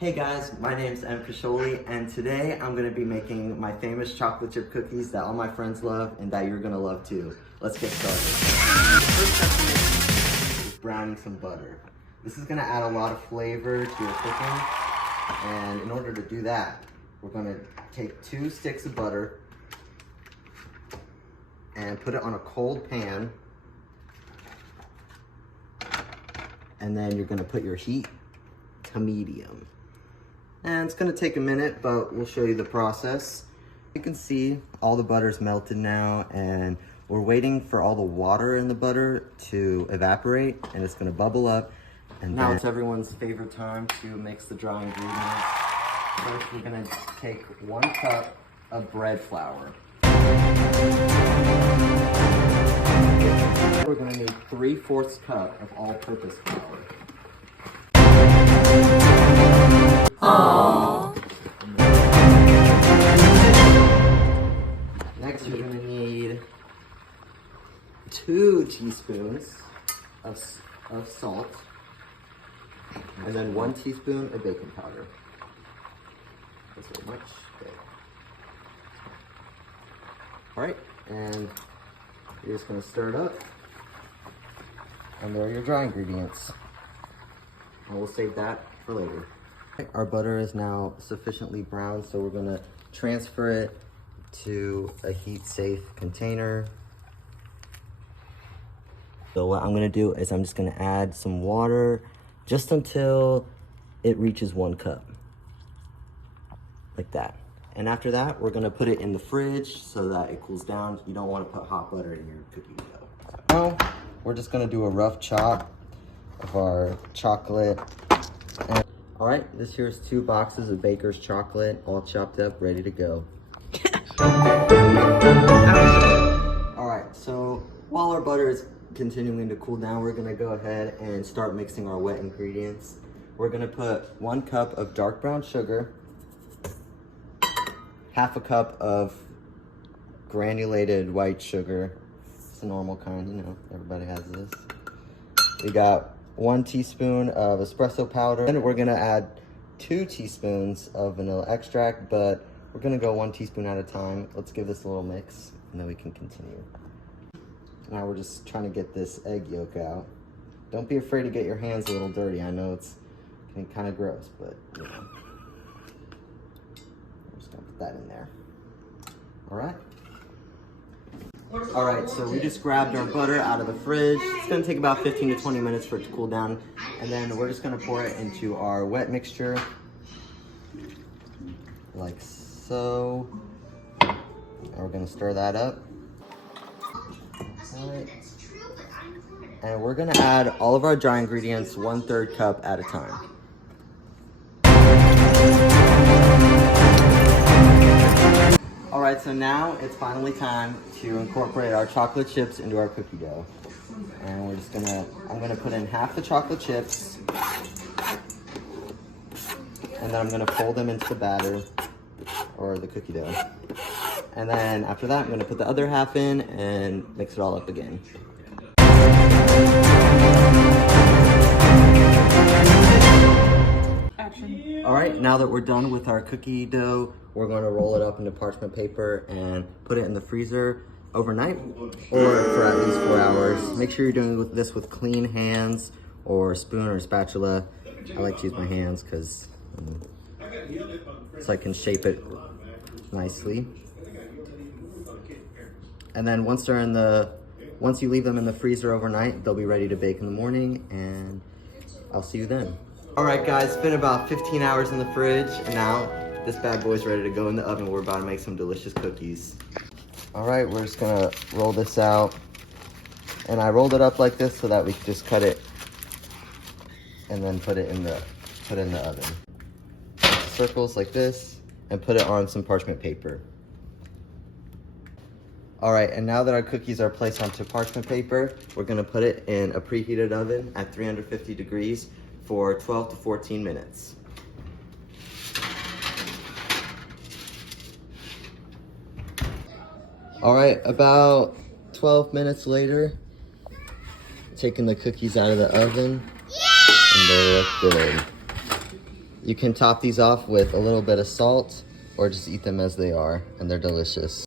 Hey guys, my name's M. Kisholi, and today I'm going to be making my famous chocolate chip cookies that all my friends love and that you're going to love too. Let's get started. The first step is browning some butter. This is going to add a lot of flavor to your cooking, and in order to do that, we're going to take 2 sticks of butter and put it on a cold pan, and then you're going to put your heat to medium. And it's gonna take a minute, but we'll show you the process. You can see all the butter's melted now, and we're waiting for all the water in the butter to evaporate, and it's gonna bubble up. And now it's everyone's favorite time to mix the dry ingredients. First, we're gonna take 1 cup of bread flour. We're gonna need 3/4 cup of all-purpose flour. Next, you're going to need 2 teaspoons of salt, and then 1 teaspoon of baking powder. That's so much. Okay. All right, and you're just going to stir it up, and there are your dry ingredients. And we'll save that for later. Our butter is now sufficiently browned, so we're gonna transfer it to a heat-safe container. So what I'm gonna do is I'm just gonna add some water just until it reaches 1 cup, like that. And after that, we're gonna put it in the fridge so that it cools down. You don't wanna put hot butter in your cookie dough. So now, we're just gonna do a rough chop of our chocolate. All right, this here's 2 boxes of Baker's chocolate, all chopped up, ready to go. All right, so while our butter is continuing to cool down, we're gonna go ahead and start mixing our wet ingredients. We're gonna put 1 cup of dark brown sugar, 1/2 cup of granulated white sugar. It's the normal kind, you know, everybody has this. We got 1 teaspoon of espresso powder, and we're gonna add 2 teaspoons of vanilla extract, but we're gonna go 1 teaspoon at a time. Let's give this a little mix, and then we can continue. Now we're just trying to get this egg yolk out. Don't be afraid to get your hands a little dirty. I know it's kind of gross, but you know. I'm just gonna put that in there. All right. All right, so we just grabbed our butter out of the fridge. It's gonna take about 15 to 20 minutes for it to cool down. And then we're just gonna pour it into our wet mixture, like so. And we're gonna stir that up. All right. And we're gonna add all of our dry ingredients 1/3 cup at a time. All right, so now it's finally time to incorporate our chocolate chips into our cookie dough. And we're just I'm gonna put in half the chocolate chips, and then I'm gonna fold them into the batter, or the cookie dough. And then after that, I'm gonna put the other half in and mix it all up again. All right, now that we're done with our cookie dough, we're going to roll it up into parchment paper and put it in the freezer overnight or for at least 4 hours. Make sure you're doing this with clean hands or a spoon or a spatula. I like to use my hands because so I can shape it nicely. And then once you leave them in the freezer overnight, they'll be ready to bake in the morning, and I'll see you then. All right, guys, it's been about 15 hours in the fridge, and now this bad boy's ready to go in the oven. We're about to make some delicious cookies. All right, we're just gonna roll this out. And I rolled it up like this so that we could just cut it and then put it in the oven. Circles like this, and put it on some parchment paper. All right, and now that our cookies are placed onto parchment paper, we're gonna put it in a preheated oven at 350 degrees for 12 to 14 minutes. All right, about 12 minutes later, taking the cookies out of the oven, and they look good. You can top these off with a little bit of salt or just eat them as they are, and they're delicious.